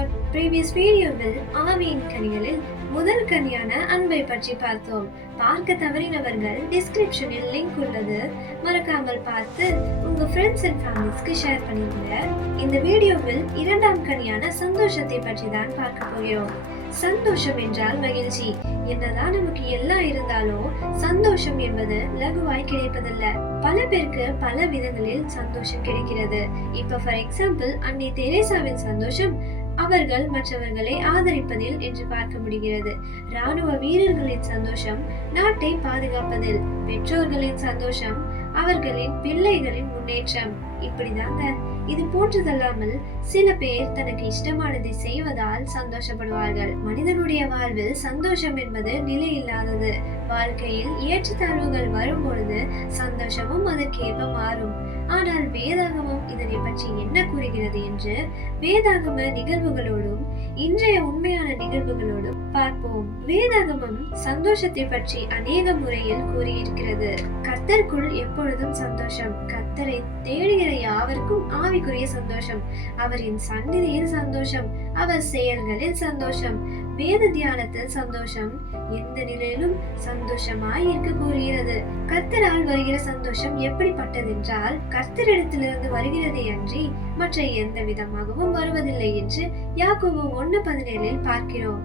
Lord. Previous வீடியோவில் ஆவியின் கனிகளில் முதல் கனியான அன்பை பற்றி பார்த்தோம். பார்க்க தவறினவர்கள் டிஸ்கிரிப்ஷனில் லிங்க் உள்ளது, மறக்காமல் பார்த்து உங்க ஃப்ரெண்ட்ஸ் அண்ட் ஃபேமிலிஸ்க்கு ஷேர் பண்ணிடுங்க. இந்த வீடியோவில் இரண்டாம் கனியான சந்தோஷத்தை பற்றி தான் பார்க்க போகிறோம். சந்தோஷம் என்றால் மகிழ்ச்சி. என்னதான் நமக்கு எல்லாம் இருந்தாலும் சந்தோஷம் என்பது லகுவாய் கிடைப்பதில்ல. பல பேருக்கு பல விதங்களில் சந்தோஷம் கிடைக்கிறது. இப்ப ஃபார் எக்ஸாம்பிள் அன்னை தெரேசாவின் சந்தோஷம் அவர்கள் மற்றவர்களை ஆதரிப்பதில் என்று பார்க்க முடிகிறது. ராணுவ வீரர்களின் சந்தோஷம் நாட்டை பாதுகாப்பதில், பெற்றோர்களின் சந்தோஷம் அவர்களின் பிள்ளைகளின் முன்னேற்றம். இப்படிதாங்க. இது போன்றதல்லாமல் சில பேர் தனக்கு இஷ்டமானதை செய்வதால் சந்தோஷப்படுவார்கள். மனிதனுடைய வாழ்வில் சந்தோஷம் என்பது நிலை இல்லாதது. வாழ்க்கையில் ஏற்றத்தாழ்வுகள் வரும் பொழுது சந்தோஷமும் அதற்கேற்ப மாறும். ஆனால் வேதாகமம் இதனை பற்றி என்ன கூறுகிறது என்று வேதாகம நிகழ்வுகளோடும் இன்றைய உண்மையான நிகழ்வுகளோடும் பார்ப்போம். வேதாகமம் சந்தோஷத்தை பற்றி அநேக முறையில் கூறியிருக்கிறது. கர்த்தருக்குள் எப்பொழுதும் சந்தோஷம், கர்த்தரை தேடுகிற யாவருக்கும் ஆவிக்குரிய சந்தோஷம், அவரின் சந்நிதியில் சந்தோஷம், அவர் செயல்களில் சந்தோஷம், வேத தியானத்தில் சந்தோஷம், எந்த நிலையிலும் சந்தோஷமாய் இருக்க கூறுகிறது. கர்த்தரால் வருகிற சந்தோஷம் எப்படிப்பட்டதென்றால் கர்த்தரிடத்திலிருந்து வருகிறதே அன்றி மற்ற எந்த விதமாகவும் வருவதில்லை என்று யாக்கோபு 1:17 பார்க்கிறோம்.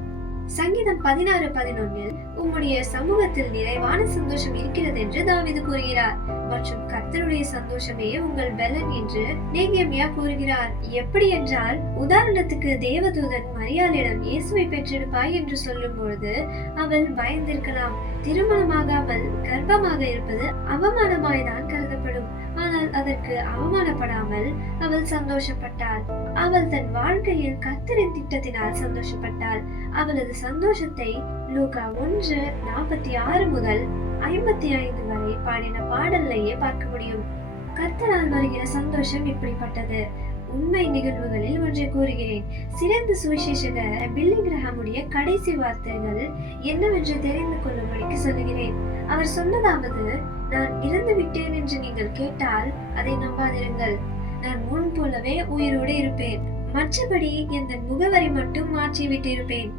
சங்கீதம் 16:11 உம்முடைய சமூகத்தில் நிறைவான சந்தோஷம் இருக்கிறது என்று தாவீது கூறுகிறார். மற்றும் கர்த்தருடைய சந்தோஷமே உங்கள் பலன் என்று நேகேமியா கூறுகிறார். எப்படி என்றால், உதாரணத்துக்கு தேவதூதன் மரியாளிடம் இயேசுவை பெற்றெடுப்பாய் என்று சொல்லும் பொழுது அவள் பயந்திருக்கலாம். திருமணமாகாமல் கர்ப்பமாக இருப்பது அவமானமாய்தான் கருதப்படும். ஆனால் அதற்கு அவமானப்படாமல் அவள் சந்தோஷப்பட்டாள். அவள் தன் வாழ்க்கையில் கர்த்தரின் திட்டத்தினால் சந்தோஷப்பட்டாள். அவளது சந்தோஷத்தை லூக்கா 1:46 முதல் 55 வரை பாடின பாடல்லையே பார்க்க முடியும். கர்த்தரால் வருகிற சந்தோஷம் இப்படிப்பட்டது. உண்மை நிகழ்வுகளில் ஒன்றை கூறுகிறேன். சிறந்த சுவிசேஷகர் பில்லி கிரஹாமுடைய கடைசி வார்த்தைகள் என்னவென்று தெரிந்து கொள்ளும்படிக்கு சொல்லுகிறேன். அவர் சொன்னதாவது, நான் இறந்து விட்டேன் என்று நீங்கள் கேட்டால் அதை நம்பாதிருங்கள். நான் முன் போலவே உயிரோடு இருப்பேன். மற்றபடி எந்த முகவரி மட்டும் மாற்றி விட்டிருப்பேன்.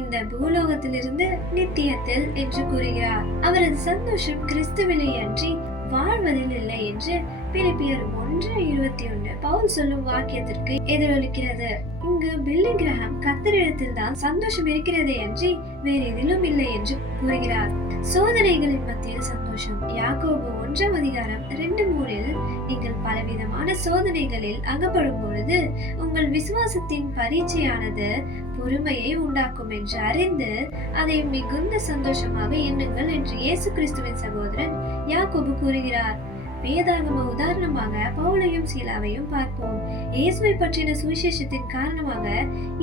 இந்த பூலோகத்திலிருந்து நித்தியத்தில் என்று கூறுகிறார். அவரது சந்தோஷம் கிறிஸ்துவிலே அன்றி வாழ்வதில் இல்லை என்று பிலிப்பியர் 1:21 பவுல் சொல்லும் வாக்கியத்திற்கு எதிரொலிக்கிறது. இங்கு பில்லி கிரஹாம் கர்த்தரிடத்தில் தான் சந்தோஷம் இருக்கிறதே அன்றி வேறு எதிலும் இல்லை என்று கூறுகிறார். சோதனைகளின் மத்தியில் சந்தோஷம். யாக்கோபு 1:2-3 நீங்கள் பலவிதமான சோதனைகளில் அகப்படும் பொழுது உங்கள் விசுவாசத்தின் பரீட்சையானது பொறுமையை உண்டாக்கும் என்று அறிந்து அதை மிகுந்த சந்தோஷமாக எண்ணுங்கள் என்று இயேசு கிறிஸ்துவின் சகோதரன் யாக்கோபு கூறுகிறார். வேதாகம உதாரணமாக பவுலையும் சீலாவையும் பார்ப்போம். இயேசுவை பற்றின சுவிசேஷத்தின் காரணமாக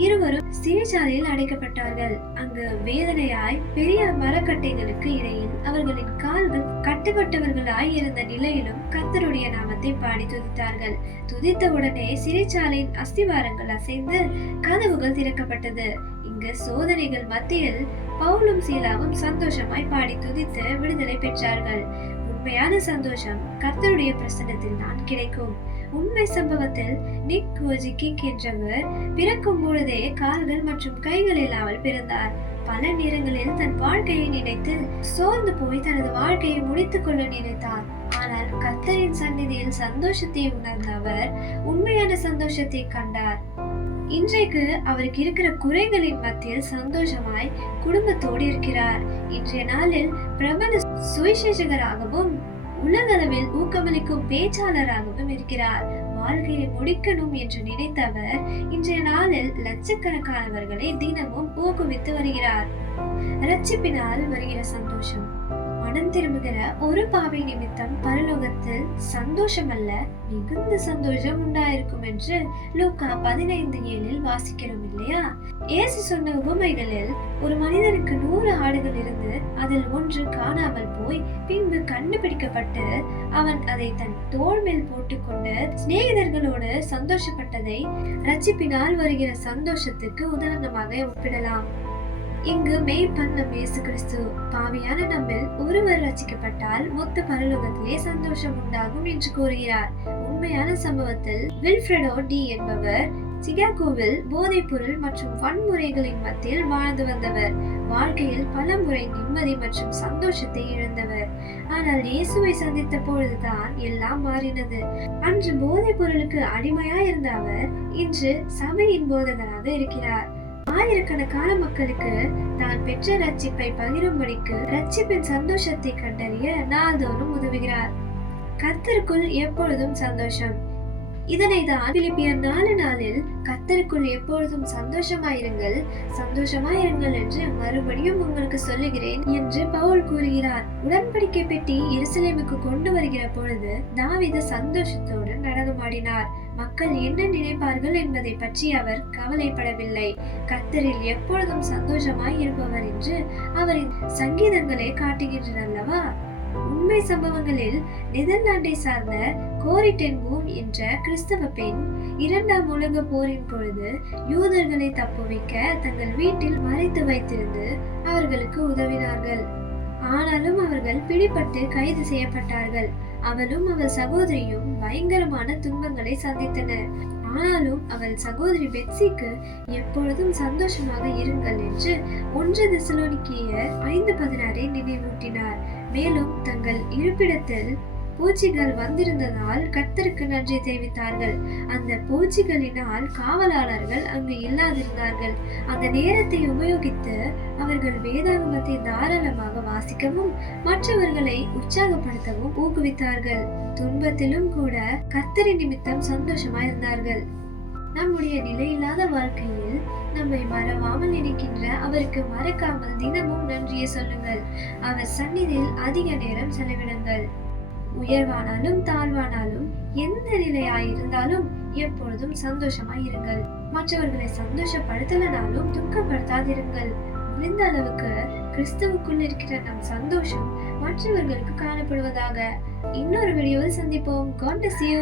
இருவரும் சிறைச்சாலையில் அடைக்கப்பட்டார்கள். அங்கு வேதனையாய் பெரிய மரக்கட்டைகளுக்கு இடையில் அவர்களின் கால்கள் கட்டுப்பட்டவர்களாய் இருந்த நிலையிலும் கர்த்தருடைய நாமத்தை பாடி துதித்தார்கள். துதித்த உடனே சிறைச்சாலையின் அஸ்திவாரங்கள் அசைந்து கதவுகள் திறக்கப்பட்டது. இங்கு சோதனைகள் மத்தியில் பவுலும் சீலாவும் சந்தோஷமாய் பாடி துதித்து விடுதலை பெற்றார்கள். உண்மையான சந்தோஷம் கர்த்தருடைய பிரசன்னத்தில் தான் கிடைக்கும். உண்மை சம்பவத்தில் நிக் கோஜிகிங் என்றவர் பிறக்கும் பொழுதே கால்கள் மற்றும் கைகள் இல்லாமல் பிறந்தார். பல நேரங்களில் தன் வாழ்க்கையை நினைத்து சோர்ந்து போய் தனது வாழ்க்கையை முடித்துக் கொள்ள நினைத்தார். ஆனால் கர்த்தரின் சந்நிதியில் சந்தோஷத்தை உணர்ந்த அவர் உண்மையான சந்தோஷத்தை கண்டார். இன்றைக்கு அவருக்கு இருக்கிற குறைகளின் மத்தியில் சந்தோஷமாய் குடும்பத்தோடு இருக்கிறார். இன்றைய நாளில் பிரபல சுவிசேஷகராகவும் உலகளவில் ஊக்கமளிக்கும் பேச்சாளராகவும் இருக்கிறார். வாழ்க்கையை முடிக்கணும் என்று நினைத்தவர் இன்றைய நாளில் லட்சக்கணக்கானவர்களை தினமும் ஊக்குவித்து வருகிறார். ரட்சிப்பினால் வருகிற சந்தோஷம். மனம் திரும்புகிற ஒரு பாவி நிமித்தம் பரலோகத்தில் சந்தோஷம் அல்ல மிகுந்த சந்தோஷம் உண்டாயிருக்கும் என்று லூக்கா 15:7 வாசிக்கிறோம் இல்லையா? இயேசு சொன்ன உவமைகளில் ஒரு மனிதனுக்கு 100 ஆடுகள் இருந்து அதில் ஒன்று காணாமல் போய் பின்பு கண்டுபிடிக்கப்பட்டு அவன் அதை தன் தோள் மேல் போட்டுக்கொண்டு சிநேகிதர்களோடு சந்தோஷப்பட்டதை ரட்சிப்பினால் வருகிற சந்தோஷத்துக்கு உதாரணமாக ஒப்பிடலாம். இங்கு மேய்ப்பன் நம் இயேசு கிறிஸ்து. பாவியான நம்மில் ஒருவர் ரட்சிக்கப்பட்டால் மொத்த பரலோகத்திலே சந்தோஷம் உண்டாகும் என்று கூறுகிறார். உண்மையான சம்பவத்தில் வில்ஃப்ரெடோ டி என்பவர் சிகாகோவில் போதைப்பொருள் மற்றும் வன்முறைகளின் மத்தியில் வாழ்ந்து வந்தவர். வாழ்க்கையில் பல முறை நிம்மதி மற்றும் சந்தோஷத்தை இழந்தவர். ஆனால் இயேசுவை சந்தித்த பொழுதுதான் எல்லாம் மாறினது. அன்று போதைப் பொருளுக்கு அடிமையா இருந்த அவர் இன்று சபையின் போதகராக இருக்கிறார். ஆயிரக்கணக்கான மக்களுக்கு தான் பெற்ற ரட்சிப்பை பகிரும்படிக்கு ரட்சிப்பின் சந்தோஷத்தை கண்டறிய நாள்தோறும் உதவுகிறார். கர்த்தருக்குள் எப்பொழுதும் சந்தோஷம். இதனை தான் பிலிப்பியர் 4:4 கர்த்தருக்குள் எப்பொழுதும் சந்தோஷமாயிருங்கள் என்று மறுபடியும் உங்களுக்கு சொல்லுகிறேன் என்று பவுல் கூறுகிறார். உடன்படிக்கை பெட்டி எருசலேமுக்கு கொண்டு வருகிற பொழுது தாவீது சந்தோஷத்தோடு நடனமாடினார். மக்கள் என்ன நினைப்பார்கள் என்பதை பற்றி அவர் கவலைப்படவில்லை. கர்த்தரில் எப்பொழுதும் சந்தோஷமாய் இருப்பவர் என்று அவரின் சங்கீதங்களே காட்டுகின்றன அல்லவா? உண்மை சம்பவங்களில் நெதர்லாண்டை சார்ந்த கோரி டென் பூம் என்ற கிறிஸ்தவ பெண் 2ஆம் உலக போரின் பொழுது யூதர்களை தப்புவிக்க தங்கள் வீட்டில் மறைத்து வைத்திருந்து அவர்களுக்கு உதவினார்கள். ஆனாலும் அவர்கள் பிடிபட்டு கைது செய்யப்பட்டார்கள். அவளும் அவள் சகோதரியும் பயங்கரமான துன்பங்களை சந்தித்தனர். ஆனாலும் அவள் சகோதரி பெட்சிக்கு எப்பொழுதும் சந்தோஷமாக இருங்கள் என்று 1 தெசலோனிக்கேயர் 5:16 நினைவூட்டினார். மேலும் தங்கள் இருப்பிடத்தில் பூச்சிகள் வந்திருந்ததால் கர்த்தருக்கு நன்றி தெரிவித்தார்கள். அந்த பூச்சிகளினால் காவலாளர்கள் அங்கு இல்லாதிருந்தார்கள். அந்த நேரத்தை உபயோகித்து அவர்கள் வேதாகமத்தை தாராளமாக வாசிக்கவும் மற்றவர்களை உற்சாகப்படுத்தவும் ஊக்குவித்தார்கள். துன்பத்திலும் கூட கர்த்தரின் நிமித்தம் சந்தோஷமாயிருந்தார்கள். நம்முடைய நிலையில்லாத வாழ்க்கையில் நம்மை மறவாமல் நினைக்கின்ற அவருக்கு மறக்காமல் தினமும் நன்றியை சொல்லுங்கள். அவர் சந்நிதியில் அதிக நேரம் செலவிடுங்கள். உயர்வானாலும் தாழ்வானாலும் எந்த நிலையாயிருந்தாலும் எப்பொழுதும் சந்தோஷமாயிருங்கள். மற்றவர்களை சந்தோஷப்படுத்தலனாலும் துக்கப்படுத்தாதிருங்கள். முடிந்த அளவுக்கு கிறிஸ்துவுக்குள் இருக்கிற நம் சந்தோஷம் மற்றவர்களுக்கு காணப்படுவதாக. இன்னொரு வீடியோவில் சந்திப்போம். God bless you.